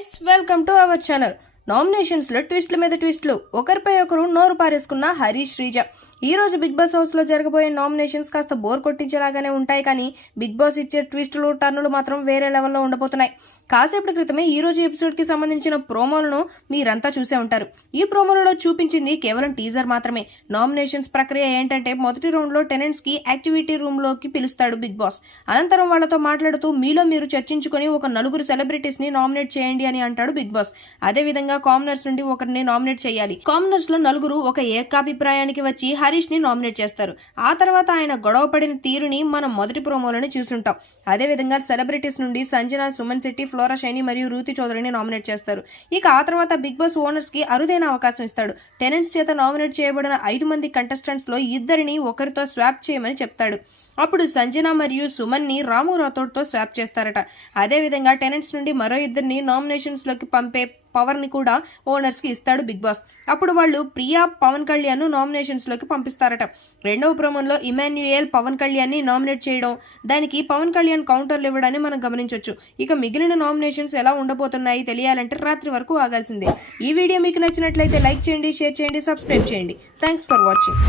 Welcome to our channel. Nominations లో ట్విస్ట్ల మీద ట్విస్ట్లు, ఒకరిపై ఒకరు నోరు పారేసుకున్న హరీష్, శ్రీజ. ఈ రోజు బిగ్ బాస్ హౌస్ లో జరగబోయే నామినేషన్స్ కాస్త బోర్ కొట్టించేలాగానే ఉంటాయి, కానీ బిగ్ బాస్ ఇచ్చే ట్విస్టులు, టర్నులు మాత్రం వేరే లెవెల్లో ఉండబోతున్నాయి. కాసేపటి క్రితమే ఈ రోజు ఎపిసోడ్ కి సంబంధించిన ప్రోమోలను మీరంతా చూసే ఉంటారు. ఈ ప్రోమోలలో చూపించింది కేవలం టీజర్ మాత్రమే. నామినేషన్స్ ప్రక్రియ ఏంటంటే, మొదటి రౌండ్ లో టెనెంట్స్ కి యాక్టివిటీ రూమ్ లోకి పిలుస్తాడు బిగ్ బాస్. అనంతరం వాళ్లతో మాట్లాడుతూ మీలో మీరు చర్చించుకొని ఒక నలుగురు సెలబ్రిటీస్ ని నామినేట్ చేయండి అని అంటాడు బిగ్ బాస్. అదే విధంగా కామనర్స్ నుండి ఒకరిని నామినేట్ చేయాలి. కామనర్స్ లో నలుగురు ఒక ఏకాభిప్రాయానికి వచ్చి హరీష్ ని నామినేట్ చేస్తారు. ఆ తర్వాత ఆయన గొడవ పడిన తీరుని మనం మొదటి ప్రోమోలోనే చూసుంటాం. అదే విధంగా సెలబ్రిటీస్ నుండి సంజన, సుమన్ శెట్టి, ఫ్లోరా షైని మరియు రూతి చౌదరిని నామినేట్ చేస్తారు. ఇక ఆ తర్వాత బిగ్ బాస్ ఓనర్స్ కి అరుదైన అవకాశం ఇస్తాడు. టెనెంట్స్ చేత నామినేట్ చేయబడిన 5 మంది కంటెస్టెంట్స్ లో ఇద్దరిని ఒకరితో స్వాప్ చేయమని చెప్తాడు. అప్పుడు సంజన మరియు సుమన్ ని రాము రాథోడ్ తో స్వాప్ చేస్తారట. అదే విధంగా టెనెంట్స్ నుండి మరో ఇద్దరిని నామినేషన్స్ లోకి పంపే పవర్ ని కూడా ఓనర్స్ కి ఇస్తాడు బిగ్ బాస్. అప్పుడు వాళ్ళు ప్రియా, పవన్ కళ్యాణ్ నామినేషన్స్ లోకి పంపిస్తారట. రెండవ ప్రోమోలో ఇమాన్యుయేల్ పవన్ కళ్యాణ్ ని నామినేట్ చేయడం, దానికి పవన్ కళ్యాణ్ కౌంటర్లు ఇవ్వడాన్ని మనం గమనించవచ్చు. ఇక మిగిలిన నామినేషన్స్ ఎలా ఉండబోతున్నాయి తెలియాలంటే రాత్రి వరకు ఆగాల్సిందే. ఈ వీడియో మీకు నచ్చినట్లయితే లైక్ చేయండి, షేర్ చేయండి, సబ్స్క్రైబ్ చేయండి. Thanks for watching.